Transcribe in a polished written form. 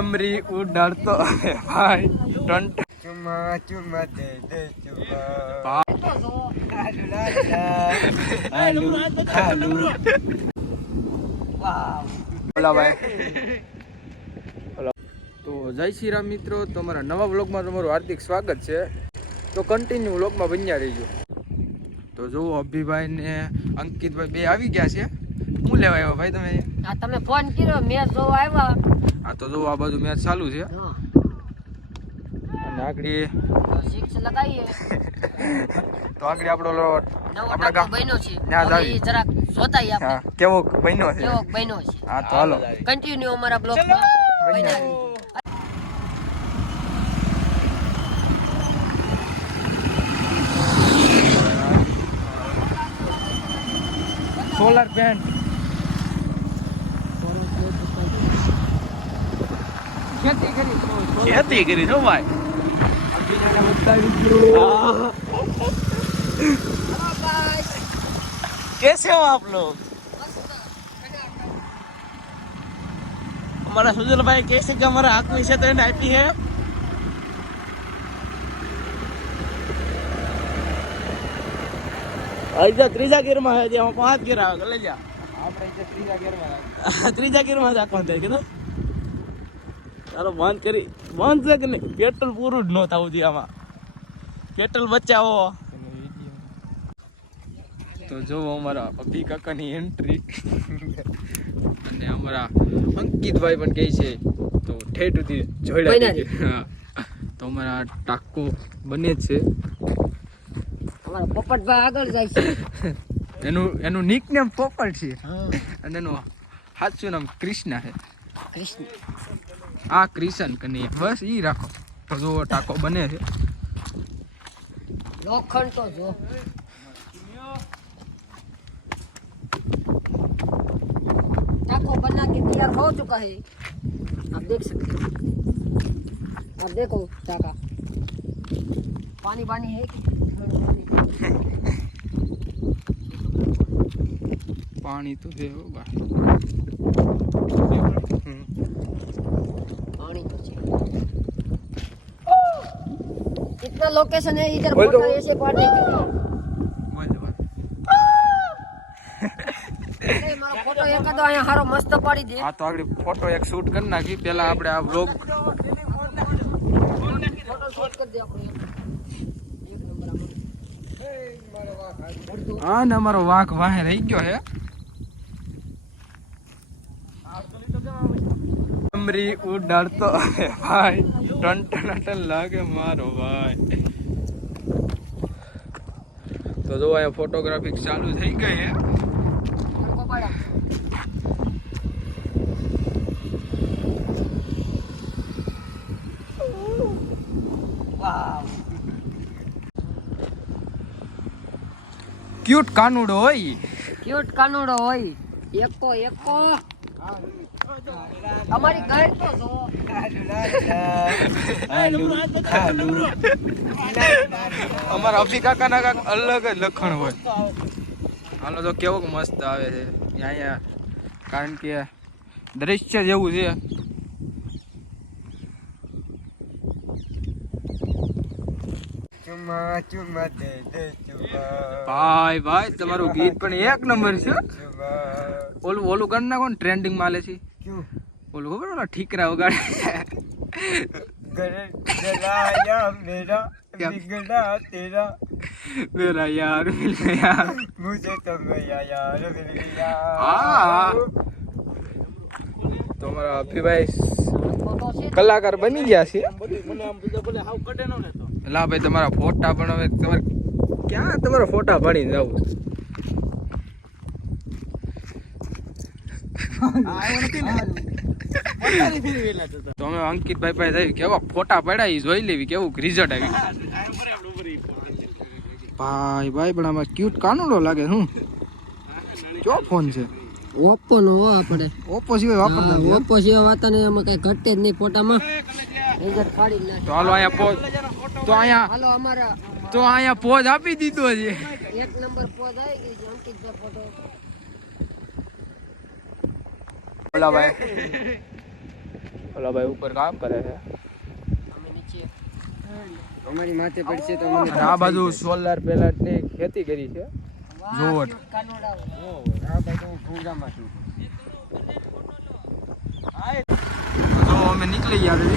ડમરી ઉડાડતો ભાઈ ટંટ ચુમા ચુમા દે દે ચુમા બોલા ભાઈ. તો જય શ્રી રામ મિત્રો, તમારા નવા વ્લોગમાં તમારું હાર્દિક સ્વાગત છે. તો કન્ટિન્યુ વ્લોગમાં બન્યા રહીજો. તો જો અભિભાઈ ને અંકિતભાઈ બે આવી ગયા છે. હું લેવા આવ્યા ભાઈ તમે? આ તમે ફોન કર્યો મેચ જોવા આવ્યા. હા તો જો આ બાજુ મેચ ચાલુ છે અને આગળ 6 લગાવીએ તો આગળ આપણો આપણા ગામ બન્યો છે હવે જરાક જોતાઈ આપણે કેવો બન્યો છે હા તો હાલો કન્ટિન્યુ અમારા બ્લોગમાં બન્યા સોલર પેન્ટ ખેતી કરી છો ભાઈ. कैसे हो आप लोग? हमारा सुजल भाई कैसे का हमारा आँख में से तो नाइपी है. ऐसा त्रीजा गिर में है जो हम 5 गिर आवे ले जा આપણે જે ત્રીજા ગિર માં રાખવા થાય કે તો ચાલો બંધ છે કે નહીં? પેટ્રોલ પૂરું જ ન થવું જોઈએ આમાં. પેટ્રોલ બચાવો. તો જો અમારા અભી કાકાની એન્ટ્રી અને અમારા અંકિતભાઈ પણ કહે છે તો ઠેઠ સુધી જોડ્યા. તો અમારા ટાકો બને છે. અમારા પોપટભાઈ આગળ જાય છે. એનું નિકનેમ પોપટ છે અને એનું સાચું નામ કૃષ્ણા છે. કૃષ્ણ આ ક્રિશન કનૈયા બસ ઈ રાખો. તો જો ટાકો બને છે. લોખંડ તો જો टाको बना के तैयार हो चुका है, आप देख सकते हो. आप देखो टाका पानी पानी है कि पानी तो है हो भाई. पानी तो है. इतना लोकेशन है इधर फोटो ऐसे पाड़ने के लिए. फोटो एक तो અહીંયા હારો મસ્ત પાડી દે. હા તો આગળ ફોટો એક શૂટ કરી નાખી. પહેલા આપણે આ વ્લોગ ફોટો શૂટ કરી દે આપણે. એક નંબર આમાં. હા ને અમારો વાઘ વાહે રહી ગયો હે. ડમરી ઉડાડતો ભાઈ ટન લાગે મારો ભાઈ. તો જો અહીંયા ફોટોગ્રાફી ચાલુ થઈ ગઈ હે. ક્યુટ કાનુડો હોય. ક્યુટ કાનુડો હોય. એકો અમારી ગાય તો જો અમારા અભી કાકાના કાક અલગ જ લખણ હોય. હાલો તો કેવો મસ્ત આવે છે અહીંયા કારણ કે દ્રશ્ય જેવું છે. ચુમા ચુમા દે દે ચુમા ભાઈ તમારું ગીત પણ એક નંબર છે. ઓલું કરી નાખો ને ટ્રેન્ડિંગ માં લે છે. ઓલું ખબર ઓલા ઠીકરા વગાડે. ગલાયા મેરા બિગડા તેરા મેરા યાર મિલ ગયા મુझे तो गया यार मिल गया. હા તો અમારા અભિભાઈ કલાકાર બની ગયા છે. લા ભાઈ તમારા ફોટા પણ હવે તમારે ક્યાં તમારા ફોટા પાડીને જવું. તો અમે અંકિતભાઈ પાસે જઈ કેવા ફોટા પડ્યા એ જોઈ લેવી કેવું રિઝલ્ટ આવી. ભાઈ પણ આમાં ક્યુટ કાનુડો લાગે. શું કયો ફોન છે? ઓપ્પો નો આપણે ઓપ્પો સિવાય વાપરતા નથી. ઓપ્પો સિવાય વાતા ને એમાં કઈ ઘટે જ નહીં ફોટામાં. રિઝલ્ટ કાઢી નાખે. તો હાલો અહીંયા પોઝ હાલો અમારા તો અહીંયા પોઝ આપી દીધો છે. એક નંબર પોઝ આવી ગઈ છે અંકિતભાઈ ફોટો. બોલા ભાઈ ઓલા ભાઈ ઉપર કામ કરે છે અમે નીચે અમારી માથે પડશે તો અને આ બાજુ સોલાર પેનલ ની ખેતી કરી છે જોવો. કાનોડા આ બધું ભૂંગામાં છું તો અમે નીકળી ગયા છે